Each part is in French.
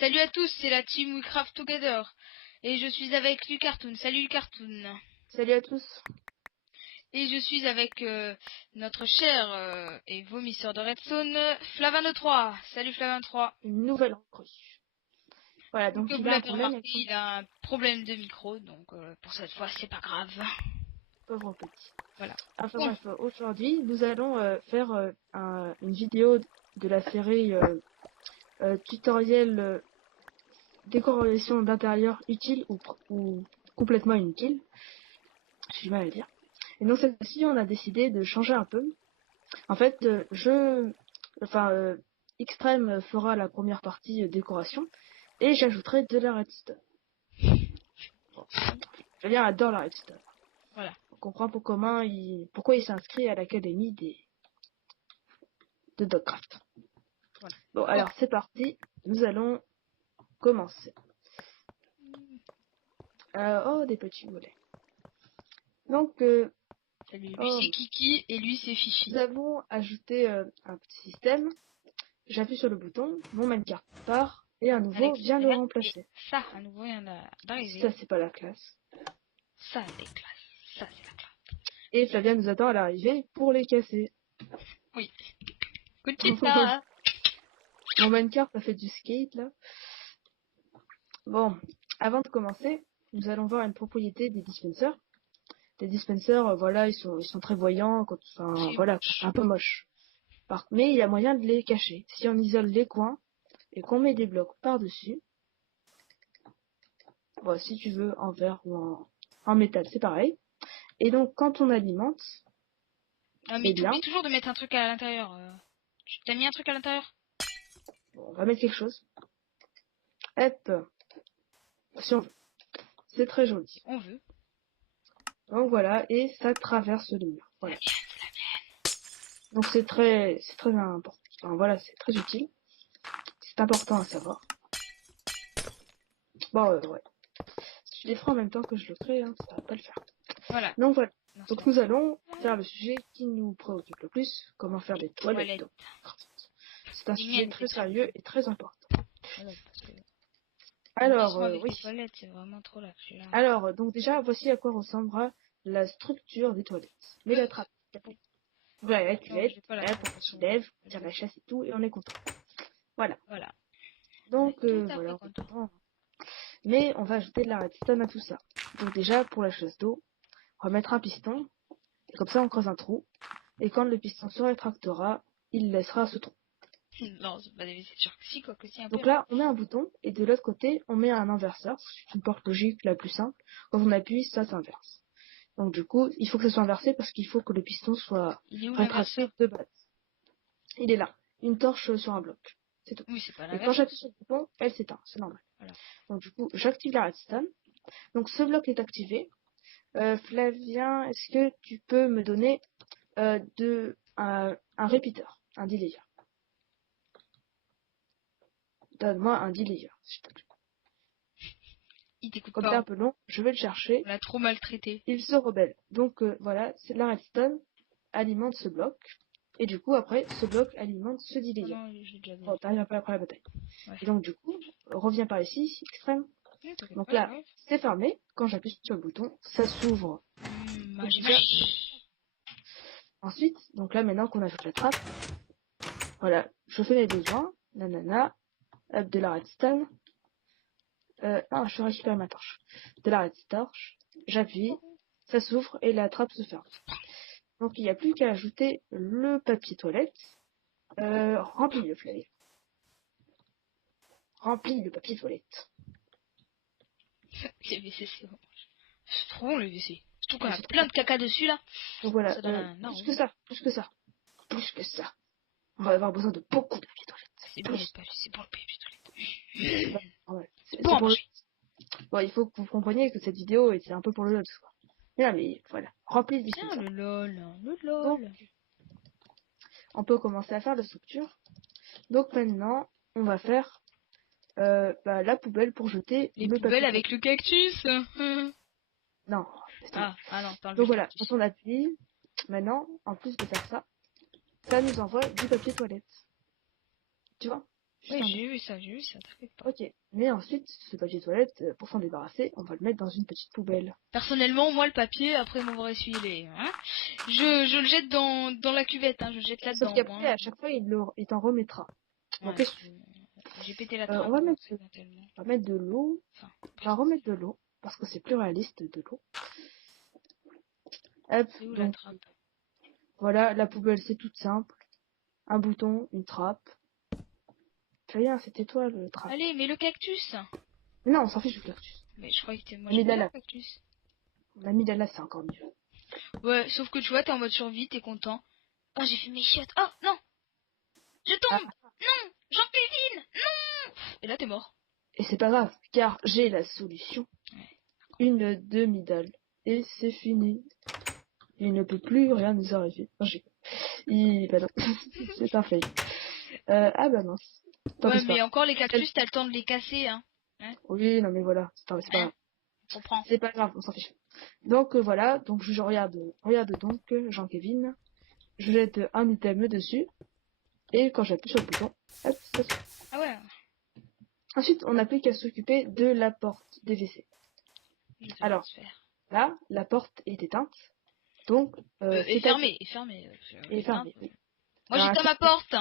Salut à tous, c'est la team We Craft Together. Et je suis avec Lucartoon. Salut Lucartoon. Salut à tous. Et je suis avec notre cher et vomisseur de Redstone, Flavin3. Salut Flavin3. Une nouvelle recrue. Voilà, Comme donc que vous il a un l'avez problème remarqué, avec son il a un problème de micro, donc pour cette fois, c'est pas grave. pauvre petit. Voilà. Enfin Bon. bref, aujourd'hui, nous allons faire une vidéo de la série tutoriel décoration d'intérieur utile ou complètement inutile. J'ai du mal à le dire. Et donc cette fois-ci, on a décidé de changer un peu. En fait, Extreme fera la première partie décoration et j'ajouterai de la redstone. Bon, Julien adore la redstone. Voilà. On comprend pourquoi il s'inscrit à l'académie de Dogcraft. Voilà. Bon, alors c'est parti. Nous allons commencer. Des petits mollets. Donc, Salut, lui c'est Kiki et lui c'est Fifi. nous avons ajouté un petit système. J'appuie sur le bouton, mon minecart part et un nouveau vient le remplacer. Et ça, un nouveau vient d'arriver. Ça, c'est pas la classe. Ça, c'est classe. Ça, c'est la classe. Et Flavien nous attend à l'arrivée pour les casser. Oui. Écoutez ça. Mon minecart a fait du skate là. Bon, avant de commencer, nous allons voir une propriété des dispensers. Les dispensers, voilà, ils sont très voyants, voilà, c'est un peu moche. Mais il y a moyen de les cacher. Si on isole les coins et qu'on met des blocs par-dessus, bon, si tu veux en verre ou en métal, c'est pareil. Et donc, quand on alimente, mais tu oublies toujours de mettre un truc à l'intérieur. Tu t'as mis un truc à l'intérieur? Bon, on va mettre quelque chose. Hop, si on veut. C'est très joli. On veut. Donc voilà, et ça traverse le mur. Voilà. Donc c'est très important. Enfin, voilà, c'est très utile. C'est important à savoir. Bon, ouais. Si tu les feras en même temps que je le crée, hein, ça va pas le faire. Voilà. Donc voilà. Donc nous allons faire le sujet qui nous préoccupe le plus, comment faire des toilettes. C'est un sujet très sérieux et très important. Voilà, parce que alors, oui. oui. Toilettes, c'est vraiment trop là. Alors, donc déjà, voici à quoi ressemblera la structure des toilettes. Mais la trappe. Voilà, tu lèves, tu lèves, tire la chasse et tout, et on est content. Voilà. Donc, voilà, on est content. Mais on va ajouter de la redstone à tout ça. Donc déjà, pour la chasse d'eau, on va mettre un piston, et comme ça on creuse un trou, et quand le piston se rétractera, il laissera ce trou. Non, c'est pas des c'est sûr que si, quoi que si un peu. Donc là, on met un bouton, et de l'autre côté, on met un inverseur. C'est une porte logique la plus simple. Quand on appuie, ça s'inverse. Donc du coup, il faut que ça soit inversé parce qu'il faut que le piston soit rétracté de base. Il est là. Une torche sur un bloc. C'est tout. Oui, c'est pas et quand j'appuie sur le bouton, elle s'éteint. C'est normal. Voilà. Donc du coup, j'active la redstone. Donc ce bloc est activé. Flavien, est-ce que tu peux me donner un repeater, un delayer? Donne-moi un delayer, s'il te plaît. Il t'écoute Comme pas. t'es un peu long, je vais le chercher. On l'a trop maltraité. Il se rebelle. Donc voilà, la redstone alimente ce bloc. Et du coup, après, ce bloc alimente ce delayer. Bon, t'arrives un peu après la bataille. Ouais. Et donc, du coup, reviens par ici, extrême. Donc là, c'est fermé. Quand j'appuie sur le bouton, ça s'ouvre. Ensuite, donc là, maintenant qu'on ajoute la trappe, voilà, je fais mes besoins, nanana, hop, de la redstone. Je récupère ma torche. De la redstone, j'appuie, ça s'ouvre et la trappe se ferme. Donc il n'y a plus qu'à ajouter le papier toilette. Remplis le Flavien. Remplis le papier toilette. Les WC, c'est bon. C'est trop bon, les WC. Surtout qu'on a plein de caca dessus, là. Donc voilà, plus que ça. On va avoir besoin de beaucoup de papier toilette. C'est bon le papier toilette. C'est pour le... Bon, il faut que vous compreniez que cette vidéo, c'est un peu pour le lol, quoi. Mais voilà, remplis le bicep. Le lol. Donc, on peut commencer à faire la structure. Donc maintenant, on va faire la poubelle pour jeter les poubelles avec le cactus. Non. Non, donc voilà, quand on appuie, maintenant, en plus de faire ça, ça nous envoie du papier toilette. Tu vois? Juste Oui, un j'ai vu ça, t'inquiète pas. Ok, mais ensuite, ce papier toilette, pour s'en débarrasser, on va le mettre dans une petite poubelle. Personnellement, moi, le papier, après m'avoir essuyé les... Hein, je le jette dans la cuvette, hein, je le jette Sauf là-dedans, moi. qu'après, à chaque fois, il t'en remettra. Donc, Ouais, qu'est-ce que tu fais j'ai pété la trappe, on va mettre, accidentellement. on va mettre de l'eau. Enfin, On va remettre de l'eau, parce que c'est plus réaliste de l'eau. Hop, c'est où la donc, trappe? voilà, la poubelle, c'est toute simple. Un bouton, une trappe. Rien, c'était toi, le trappe. Allez, mais le cactus! Mais non, on s'en fiche du cactus. Mais je croyais que moi On a mis j'aimais de bien la le cactus. On a mis de la c'est encore mieux. Ouais, sauf que tu vois, t'es en mode survie, t'es content. Oh, j'ai fait mes chiottes. Oh, non! Je Ah, tombe! Non! Jean-Kevin! Non! Et là, t'es mort. et c'est pas grave, car j'ai la solution. Une demi-dalle. Et c'est fini. Il ne peut plus rien nous arriver. Non, bah non. C'est un fail. Ah bah mince. Tant pis, Ouais, c'est pas mais grave. encore les cactus, t'as le temps de les casser, hein. Oui, non mais voilà, c'est pas grave. Je comprends. C'est pas grave, on s'en fiche. Donc voilà, donc je regarde donc Jean-Kevin. Je jette un item dessus. Et quand j'appuie sur le bouton, hop, ça se fait. Ah ouais. Ensuite, on n'a plus qu'à s'occuper de la porte des WC. Je te Alors, laisse faire. là, la porte est éteinte. Donc, Et fermé, et fermé. Et fermée, oui. Moi, Alors, j'éteins ma porte.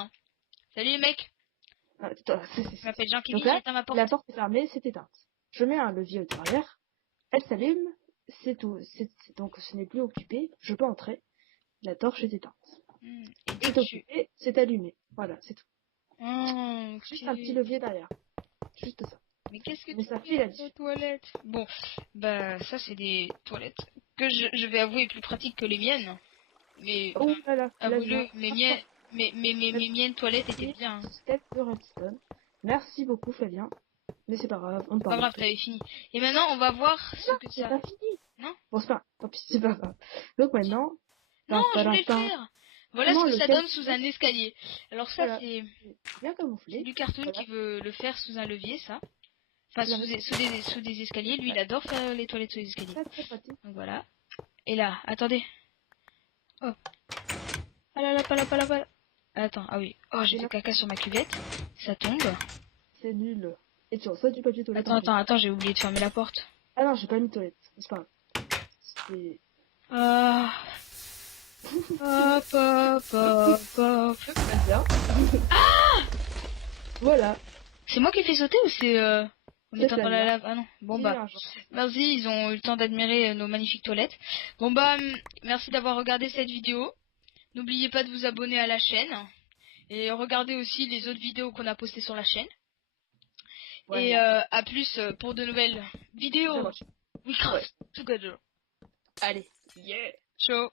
Salut les mecs. Je m'appelle Donc Jean-Kevin, là, j'éteins ma porte. la porte est fermée, c'est éteinte. Je mets un levier au derrière, elle s'allume, c'est tout. Donc ce n'est plus occupé, je peux entrer, la torche est éteinte. Et C'est dès que occupé, c'est allumé. Voilà, c'est tout. Oh, ok. Juste un petit levier derrière. Juste ça. Mais qu'est-ce que Mais tu ça fais fait la aux différence. toilettes? Bon, bah ça c'est des toilettes que je vais avouer plus pratiques que les miennes. Mais Oh là là, là je viens avouez-le, mes miennes toilettes étaient de bien. système de redstone. Merci beaucoup Flavien. Mais c'est pas grave, on ne Pas parle grave, plus. t'avais fini. Et maintenant on va voir ce Non, que c'est ça. pas fini. Non? Bon, c'est pas, tant pis, c'est pas grave. Donc maintenant, Non, je voulais le faire. Voilà ce comment que le ça donne sous calculer? un escalier. Alors ça Voilà, c'est bien camouflé. du cartoon Voilà, qui veut le faire sous un levier, ça. Enfin vous avez sous des escaliers. Lui il adore faire les toilettes sous les escaliers. très très pratique. Donc voilà. Et là, attendez. Oh. Ah là là, pas là, pas là, pas là. Attends, ah oui. Oh, j'ai Et fait là, caca sur ma cuvette. Ça tombe. c'est nul. Et tu reçois du papier toilette en plus. Attends, j'ai oublié de fermer la porte. Ah non, j'ai pas mis de toilette. C'est pas grave. C'est Ah. Hop, hop, hop, hop. pas bien. Voilà. C'est moi qui ai fait sauter ou c'est en C'est étant dans la Flavien. lave? Ah non. Bon Et bah. un jour. Merci, ils ont eu le temps d'admirer nos magnifiques toilettes. Bon bah, merci d'avoir regardé cette vidéo. N'oubliez pas de vous abonner à la chaîne. Et regardez aussi les autres vidéos qu'on a postées sur la chaîne. Et Voilà. à plus pour de nouvelles Très vidéos. moche. We craft together. Allez. Yeah. Ciao.